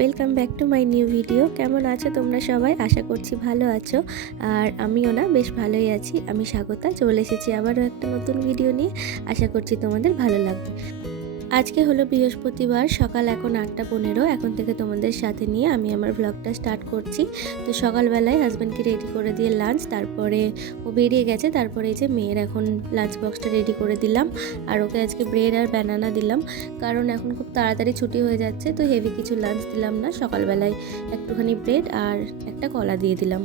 Welcome back to my new video. কেমন আছো তোমরা সবাই? আশা করছি ভালো আছো। আর আমিও না বেশ ভালোই আছি। আমি স্বাগতা। চলে এসেছি আবারও একটা নতুন ভিডিও নিয়ে। আশা করছি তোমাদের ভালো লাগবে। আজকে হলো বৃহস্পতিবার, সকাল এখন আটটা পনেরো। এখন থেকে তোমাদের সাথে নিয়ে আমি আমার ব্লগটা স্টার্ট করছি। তো সকালবেলায় হাজব্যান্ডকে রেডি করে দিয়ে লাঞ্চ তারপরে ও বেরিয়ে গেছে, তারপরে এই যে মেয়ের এখন লাঞ্চ বক্সটা রেডি করে দিলাম। আর ওকে আজকে ব্রেড আর ব্যানানা দিলাম। কারণ এখন খুব তাড়াতাড়ি ছুটি হয়ে যাচ্ছে, তো হেভি কিছু লাঞ্চ দিলাম না। সকালবেলায় একটুখানি ব্রেড আর একটা কলা দিয়ে দিলাম।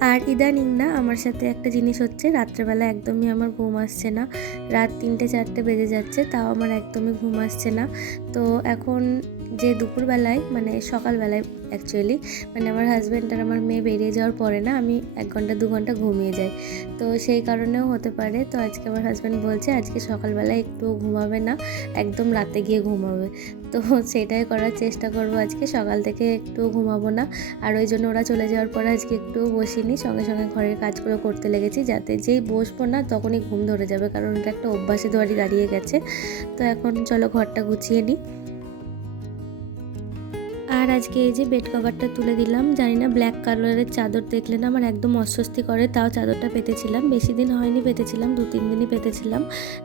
আর ইদানিং না আমার সাথে একটা জিনিস হচ্ছে, রাত্রেবেলা একদমই আমার ঘুম আসছে না। রাত তিনটে চারটে বেজে যাচ্ছে, তাও আমার একদমই ঘুম আসছে না। তো এখন যে দুপুরবেলায় মানে সকালবেলায় অ্যাকচুয়ালি মানে আমার হাজব্যান্ড আর আমার মেয়ে বেরিয়ে যাওয়ার পরে না আমি এক ঘণ্টা, দু ঘণ্টা ঘুমিয়ে যাই। তো সেই কারণেও হতে পারে, তো আজকে আমার হাজব্যান্ড বলছে, আজকে সকালবেলায় একটু ঘুমাবে না, একদম রাতে গিয়ে ঘুমাবে। তো সেটাই করার চেষ্টা করব আজকে, সকাল থেকে একটু ঘুমাবো না। আর ওই জন্য ওরা চলে যাওয়ার পরে আজকে একটু বসিনি, সঙ্গে সঙ্গে ঘরের কাজগুলো করতে লেগেছি, যাতে যেই বসবো না তখনই ঘুম ধরে যাবে, কারণ এটা একটা অভ্যাসে দোয়ারি দাঁড়িয়ে গেছে। তো এখন চলো ঘরটা গুছিয়ে নিই। আর আজকে এই যে বেড কভারটা তুলে দিলাম, জানি না ব্ল্যাক কালারের চাদর দেখলে না আমার একদম অস্বস্তি করে, তাও চাদরটা পেতেছিলাম। বেশি দিন হয়নি পেতেছিলাম, দু তিন দিনই পেতেছিলাম,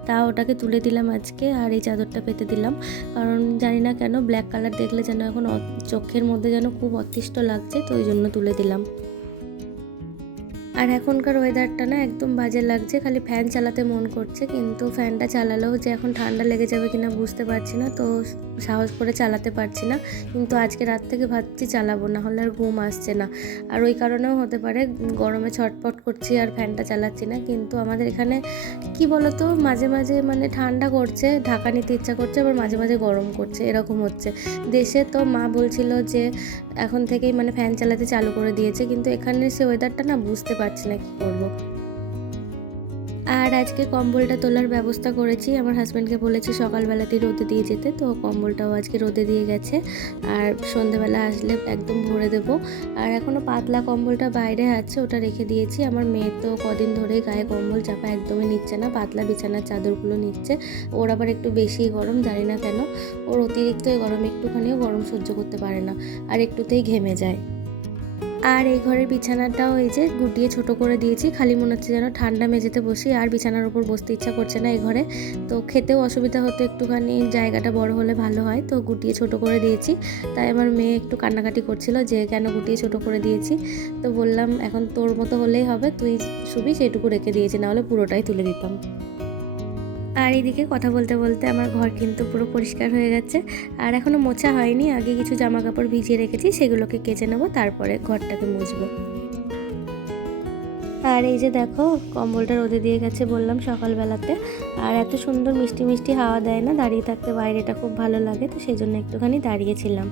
তাও ওটাকে তুলে দিলাম আজকে আর এই চাদরটা পেতে দিলাম। কারণ জানি না কেন ব্ল্যাক কালার দেখলে যেন এখন চোখের মধ্যে যেন খুব অতিষ্ঠ লাগছে, তো ওই জন্য তুলে দিলাম। আর এখনকার ওয়েদারটা না একদম বাজে লাগছে, খালি ফ্যান চালাতে মন করছে, কিন্তু ফ্যানটা চালালেও যে এখন ঠান্ডা লেগে যাবে কিনা বুঝতে পারছি না, তো সাহস করে চালাতে পারছি না, কিন্তু আজকে রাত থেকে ভাবছি চালাবো, না হলে আর ঘুম আসছে না। আর ওই কারণেও হতে পারে গরমে ছটপট করছি আর ফ্যানটা চালাচ্ছি না, কিন্তু আমাদের এখানে কি বলতো, মাঝে মাঝে মানে ঠান্ডা করছে, ঢাকা নিতে ইচ্ছা করছে, আবার মাঝে মাঝে গরম করছে, এরকম হচ্ছে। দেশে তো মা বলছিল যে এখন থেকেই মানে ফ্যান চালাতে চালু করে দিয়েছে, কিন্তু এখানে সে ওয়েদারটা না বুঝতে পারছি না কী করব। আর আজকে কম্বলটা তোলার ব্যবস্থা করেছি। আমার হাজব্যান্ডকে বলেছি সকালবেলাতেই রোদে দিয়ে যেতে, তো কম্বলটাও আজকে রোদে দিয়ে গেছে। আর সন্ধেবেলা আসলে একদম ভরে দেবো। আর এখনও পাতলা কম্বলটা বাইরে আছে, ওটা রেখে দিয়েছি। আমার মেয়ে তো কদিন ধরেই গায়ে কম্বল চাপা একদমই নিচ্ছে না, পাতলা বিছানার চাদরগুলো নিচ্ছে। ওর আবার একটু বেশি গরম, জানি না কেন। ওর অতিরিক্ত গরম একটুখানিও গরম সহ্য করতে পারে না, আর একটুতেই ঘেমে যায়। আর এই ঘরের বিছানাটাও এই যে গুটিয়ে ছোট করে দিয়েছি। খালি মনে হচ্ছে যেন ঠান্ডা মেঝেতে বসি আর বিছানার উপর বসতে ইচ্ছা করছে না এই ঘরে। তো খেতেও অসুবিধা হতো একটুখানি, জায়গাটা বড় হলে ভালো হয়। তো গুটিয়ে ছোট করে দিয়েছি। তাই আমার মেয়ে একটু কান্নাকাটি করছিল যে কেন গুটিয়ে ছোট করে দিয়েছি? তো বললাম, এখন তোর মতো হলেই হবে, তুই শুবি সেটুকু রেখে দিয়েছি, নাহলে পুরোটাই তুলে দিতাম। আর এইদিকে কথা বলতে বলতে আমার ঘর কিন্তু পুরো পরিষ্কার হয়ে গেছে। আর এখনও মোছা হয়নি, আগে কিছু জামা কাপড় ভিজিয়ে রেখেছি, সেগুলোকে কেচে নেব, তারপরে ঘরটাকে মুছবো। আর এই যে দেখো, কম্বলটা রোদে দিয়ে গেছে বললাম সকালবেলাতে। আর এত সুন্দর মিষ্টি মিষ্টি হাওয়া দেয় না, দাঁড়িয়ে থাকতে বাইরেটা খুব ভালো লাগে, তো সেই জন্য একটুখানি দাঁড়িয়েছিলাম।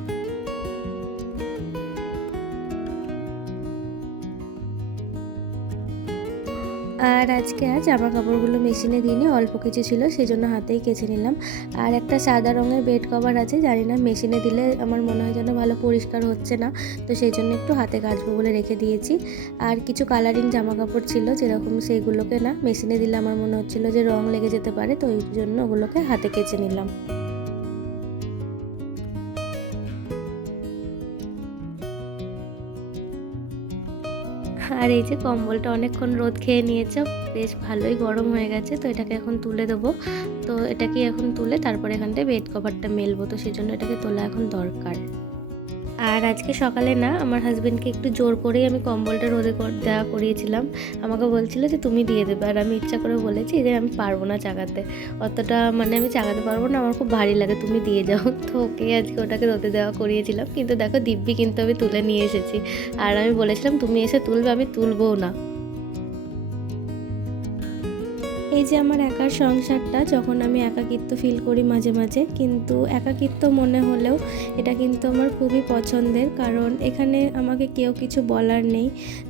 আর আজকে আর জামা কাপড়গুলো মেশিনে দিইনি, অল্প কিছু ছিল সেই জন্য হাতেই কেচে নিলাম। আর একটা সাদা রঙের বেড কভার আছে, জানি না, মেশিনে দিলে আমার মনে হয় যেন ভালো পরিষ্কার হচ্ছে না, তো সেই জন্য একটু হাতে কাচবো বলে রেখে দিয়েছি। আর কিছু কালারিং জামা কাপড় ছিল, যেরকম সেইগুলোকে না, মেশিনে দিলে আমার মনে হচ্ছিল যে রং লেগে যেতে পারে, তো ওই জন্য ওগুলোকে হাতে কেচে নিলাম। আর এই যে কম্বলটা অনেকক্ষণ রোদ খেয়ে নিয়েছে, বেশ ভালোই গরম হয়ে গেছে, তো এটাকে এখন তুলে দেবো। তো এটাকে এখন তুলে তারপরে এখানটায় বেড কভারটা মেলবো, তো সেই জন্য এটাকে তোলা এখন দরকার। আর আজকে সকালে না আমার হাজব্যান্ডকে একটু জোর করেই আমি কম্বলটা রোদে দেওয়া করিয়েছিলাম। আমাকে বলছিল যে তুমি দিয়ে দেবে। আর আমি ইচ্ছা করে বলেছি যে আমি পারব না চাগাতে। অতটা মানে আমি চাগাতে পারব না, আমার খুব ভারী লাগে, তুমি দিয়ে যাও। তো ওকে আজকে ওটাকে রোদে দেওয়া করিয়েছিলাম। কিন্তু দেখো দিব্যি কিন্তু আমি তুলে নিয়ে এসেছি। আর আমি বলেছিলাম, তুমি এসে তুলবে, আমি তুলবও না। এই যে আমার একার সংসারটা, যখন আমি একাকিত্ব ফিল করি মাঝে মাঝে, কিন্তু একাকিত্ব মনে হলেও এটা কিন্তু আমার খুবই পছন্দের। কারণ এখানে আমাকে কেউ কিছু বলার নেই।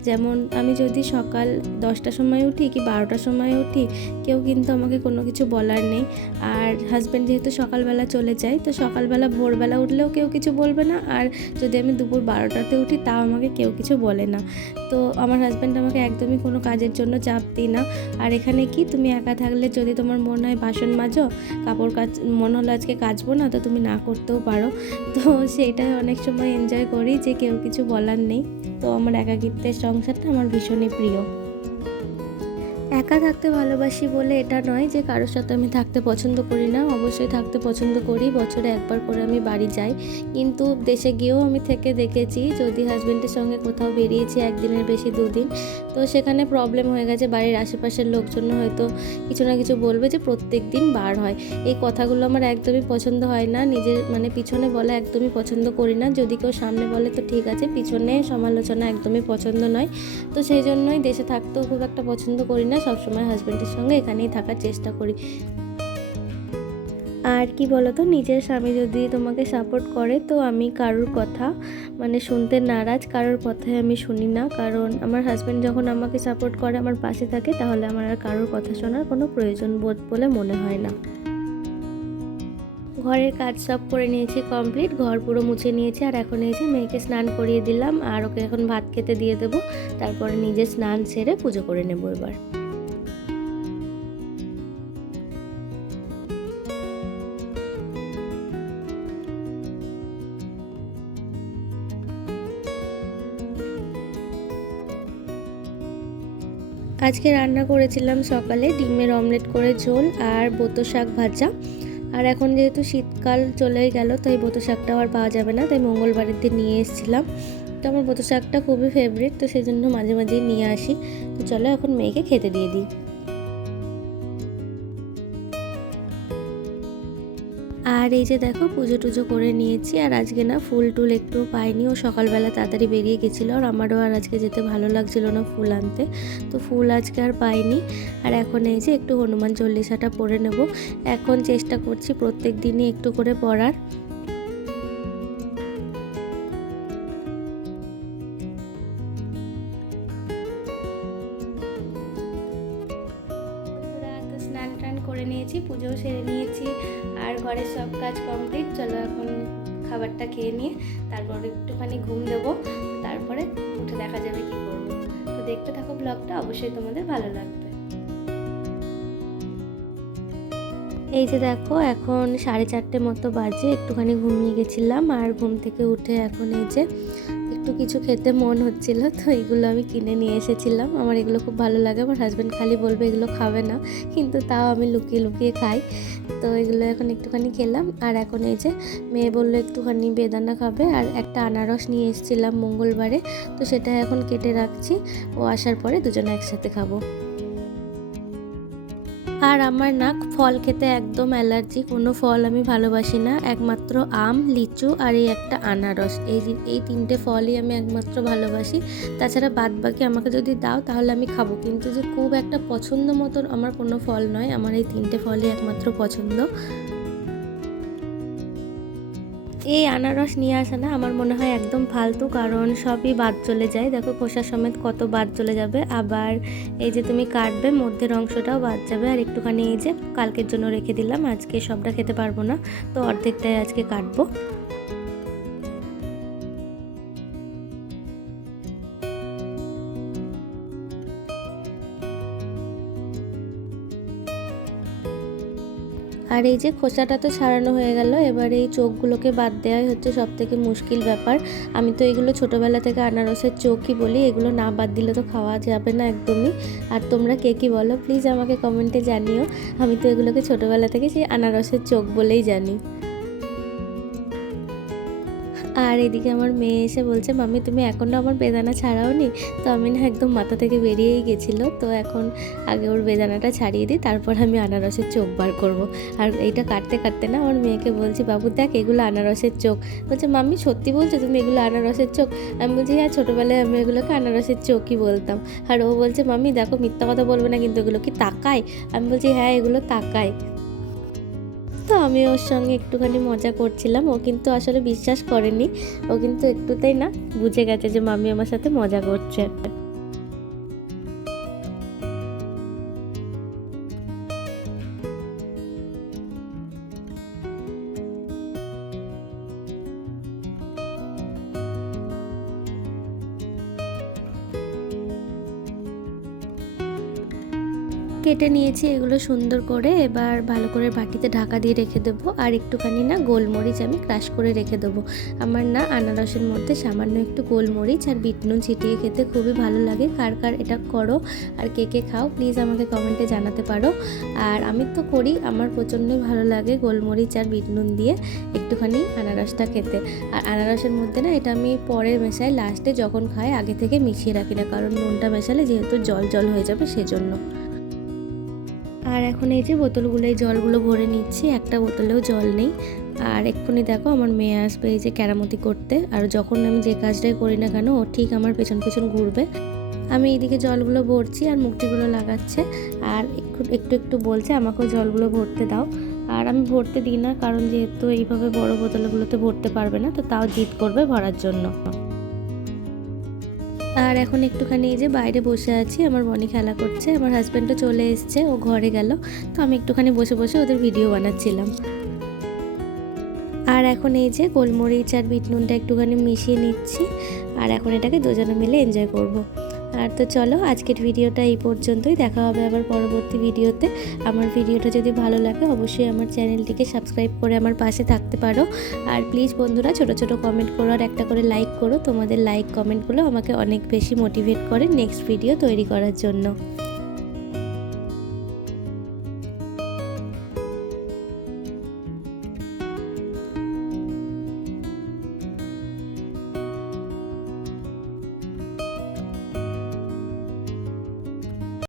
যেমন আমি যদি সকাল দশটার সময় উঠি কি বারোটার সময় উঠি, কেউ কিন্তু আমাকে কোনো কিছু বলার নেই। আর হাজব্যান্ড যেহেতু সকালবেলা চলে যায়, তো সকালবেলা, ভোরবেলা উঠলেও কেউ কিছু বলবে না। আর যদি আমি দুপুর বারোটাতে উঠি, তাও আমাকে কেউ কিছু বলে না। তো আমার হাজব্যান্ড আমাকে একদমই কোনো কাজের জন্য চাপ দিই না। আর এখানে কি, তুমি একা থাকলে যদি তোমার মনে হয় বাসন মাজো, কাপড় কাচ, মনে হলো আজকে কাচবো না, তো তুমি না করতেও পারো। তো সেটাই অনেক সময় এনজয় করি যে কেউ কিছু বলার নেই। তো আমার একাকিত্বের সংসারটা আমার ভীষণই প্রিয়। একা থাকতে ভালোবাসি বলে এটা নয় যে কারোর সাথে আমি থাকতে পছন্দ করি না। অবশ্যই থাকতে পছন্দ করি। বছরে একবার করে আমি বাড়ি যাই। কিন্তু দেশে গিয়েও আমি থেকে দেখেছি যদি হাজব্যান্ডের সঙ্গে কোথাও বেরিয়েছি একদিনের বেশি দুদিন, তো সেখানে প্রবলেম হয়ে গেছে। বাড়ির আশেপাশের লোকজন হয়তো কিছু না কিছু বলবে যে প্রত্যেক দিন বার হয়। এই কথাগুলো আমার একদমই পছন্দ হয় না। নিজের মানে পিছনে বলা একদমই পছন্দ করি না। যদি কেউ সামনে বলে, তো ঠিক আছে। পিছনে সমালোচনা একদমই পছন্দ নয়। তো সেই জন্যই দেশে থাকতেও খুব একটা পছন্দ করি না। সবসময় হাজব্যান্ডের সঙ্গে এখানেই থাকার চেষ্টা করি। আর কি বলতো, নিজের স্বামী যদি তোমাকে সাপোর্ট করে, তো আমি কারোর কথা মানে শুনতে নারাজ, কারোর কথাই আমি শুনি না। কারণ আমার হাজব্যান্ড যখন আমাকে সাপোর্ট করে, আমার পাশে থাকে, তাহলে আমার আর কারোর কথা শোনার কোনো প্রয়োজন বোধ বলে মনে হয় না। ঘরের কাজ সব করে নিয়েছি কমপ্লিট ঘর পুরো মুছে নিয়েছি, আর এখন যে মেয়েকে স্নান করিয়ে দিলাম, আর ওকে এখন ভাত খেতে দিয়ে দেবো, তারপরে নিজে স্নান সেরে পুজো করে নেব এবার। আজকে রান্না করেছিলাম সকালে ডিমের অমলেট করে ঝোল আর বোতো শাক ভাজা। আর এখন যেহেতু শীতকাল চলে গেল, তাই বোতো শাকটা আর পাওয়া যাবে না, তাই মঙ্গলবারের দিন নিয়ে এসেছিলাম। তো আমার বোতো শাকটা খুবই ফেভারিট তো সেজন্য মাঝে মাঝেই নিয়ে আসি। তো চলো এখন মেয়েকে খেতে দিয়ে দিই। আর এই যে দেখো, পুজো টুজো করে নিয়েছি, আর আজকে না ফুল টুল একটু পাইনি। ও সকালবেলা তাড়াতাড়ি বেরিয়ে গেছিল, আর আমারও আর আজকে যেতে ভালো লাগছিল না ফুল আনতে। তো ফুল আজকে আর পাইনি। আর এখন এই যে একটু হনুমান চল্লিশাটা পরে নেব। এখন চেষ্টা করছি প্রত্যেক দিনই একটু করে পড়ার করে নিয়েছি, পুজোও সেরে নিয়েছি। আর ঘরের সব কাজ কমপ্লিট চলো এখন খাবারটা খেয়ে নিয়ে তারপর একটুখানি ঘুম দেবো। তারপরে উঠে দেখা যাবে কি করব। তো দেখতে থাকো ব্লগটা অবশ্যই তোমাদের ভালো লাগবে। এই যে দেখো, এখন সাড়ে চারটে মতো বাজে। একটুখানি ঘুমিয়ে গেছিলাম। আর ঘুম থেকে উঠে এখন এই যে একটু কিছু খেতে মন হচ্ছিল, তো এগুলো আমি কিনে নিয়ে এসেছিলাম। আমার এগুলো খুব ভালো লাগে, আমার হাজব্যান্ড খালি বলবে এগুলো খাবে না, কিন্তু তাও আমি লুকিয়ে লুকিয়ে খাই। তো এগুলো এখন একটুখানি খেলাম, আর এখন এই যে মেয়ে বলল একটুখানি বেদানা খাবে, আর একটা আনারস নিয়ে এসেছিলাম মঙ্গলবারে, তো সেটা এখন কেটে রাখছি, ও আসার পরে দুজনে একসাথে খাব। আর আমার নাক ফল খেতে একদম অ্যালার্জি, কোনো ফল আমি ভালোবাসি না। একমাত্র আম, লিচু আর এই একটা আনারস। এই এই তিনটে ফলই আমি একমাত্র ভালোবাসি। তাছাড়া বাদ বাকি আমাকে যদি দাও তাহলে আমি খাব। কিন্তু যে খুব একটা পছন্দ মতন আমার কোনো ফল নয়। আমার এই তিনটে ফলই একমাত্র পছন্দ। এই আনারস নিয়ে আসা না আমার মনে হয় একদম ফালতু, কারণ সবই বাদ চলে যায়। দেখো খোসা সমেত কত বাদ চলে যাবে। আবার এই যে তুমি কাটবে, মধ্যের অংশটাও বাদ যাবে। আর একটুখানি এই যে কালকের জন্য রেখে দিলাম, আজকে সবটা খেতে পারব না। তো অর্ধেকটাই আজকে কাটবো। আর এই যে খোসাটা তো ছাড়ানো হয়ে গেল, এবার এই চোখগুলোকে বাদ দেওয়াই হচ্ছে সব থেকে মুশকিল ব্যাপার। আমি তো এগুলো ছোটোবেলা থেকে আনারসের চোখই বলি, এগুলো না বাদ দিলে তো খাওয়া যাবে না একদমই। আর তোমরা কে কী বলো প্লিজ আমাকে কমেন্টে জানিও। আমি তো এগুলোকে ছোটোবেলা থেকে সেই আনারসের চোখ বলেই জানি। আর এদিকে আমার মেয়ে এসে বলছে, মাম্মি, তুমি এখনও আমার বেদানা ছাড়াওনি? তো আমি না একদম মাথা থেকে বেরিয়েই গেছিল। তো এখন আগে ওর বেদানাটা ছাড়িয়ে দিই, তারপর আমি আনারসের চোখ বার করব। আর এইটা কাটতে কাটতে না আমার মেয়েকে বলছি, বাবু, দেখ এগুলো আনারসের চোখ। বলছে, মাম্মি, সত্যি বলছো তুমি এগুলো আনারসের চোখ? আমি বলছি হ্যাঁ ছোটোবেলায় আমি এগুলোকে আনারসের চোখই বলতাম। আর ও বলছে, মাম্মি, দেখো মিথ্যা কথা বলবে না, কিন্তু এগুলো কি তাকায়? আমি বলছি হ্যাঁ এগুলো তাকায়। আমি ওর সঙ্গে একটুখানি মজা করছিলাম। ও কিন্তু আসলে বিশ্বাস করেনি। ও কিন্তু একটুতেই না বুঝে গেছে যে মামি আমার সাথে মজা করছে। কেটে নিয়েছি, এগুলো সুন্দর করে এবার ভালো করে বাটিতে ঢাকা দিয়ে রেখে দেবো। আর একটুখানি না গোলমরিচ আমি ক্রাশ করে রেখে দেবো। আমার না আনারসের মধ্যে সামান্য একটু গোলমরিচ আর বিট নুন ছিটিয়ে খেতে খুবই ভালো লাগে। কার কার এটা করো আর কে কে খাও প্লিজ আমাকে কমেন্টে জানাতে পারো। আর আমি তো করি, আমার প্রচণ্ডই ভালো লাগে গোলমরিচ আর বিট নুন দিয়ে একটুখানি আনারসটা খেতে। আর আনারসের মধ্যে না এটা আমি পরে মেশাই লাস্টে যখন খাই আগে থেকে মিশিয়ে রাখি না, কারণ নুনটা মেশালে যেহেতু জল জল হয়ে যাবে সেজন্য। আর এখন এই যে বোতলগুলো, এই জলগুলো ভরে নিচ্ছি। একটা বোতলেও জল নেই। আর এক্ষুনি দেখো আমার মেয়ে আসবে এই যে ক্যারামতি করতে। আর যখন আমি যে কাজটাই করি না কেন, ও ঠিক আমার পেছন পেছন ঘুরবে। আমি এইদিকে জলগুলো ভরছি আর মুক্তিগুলো লাগাচ্ছে। আর একটু একটু একটু বলছে, আমাকেও জলগুলো ভরতে দাও। আর আমি ভরতে দিই না, কারণ যেহেতু এইভাবে বড় বোতলগুলোতে ভরতে পারবে না, তো তাও জিদ করবে ভরার জন্য। আর এখন একটুখানি এই যে বাইরে বসে আছি, আমার বনি খেলা করছে, আমার হাজব্যান্ডও চলে এসছে, ও ঘরে গেল তো আমি একটুখানি বসে বসে ওদের ভিডিও বানাচ্ছিলাম আর এখন এই যে গোলমরিচ আর বিট নুনটা একটুখানি মিশিয়ে নিচ্ছি, আর এখন এটাকে দুজনে মিলে এনজয় করব। আর তো চলো, আজকের ভিডিওটা এই পর্যন্তই। দেখা হবে আবার পরবর্তী ভিডিওতে। আমার ভিডিওটা যদি ভালো লাগে, অবশ্যই আমার চ্যানেলটিকে সাবস্ক্রাইব করে আমার পাশে থাকতে পারো। আর প্লিজ বন্ধুরা, ছোট ছোট কমেন্ট করো আর একটা করে লাইক করো। তোমাদের লাইক কমেন্টগুলো আমাকে অনেক বেশি মোটিভেট করে নেক্সট ভিডিও তৈরি করার জন্য।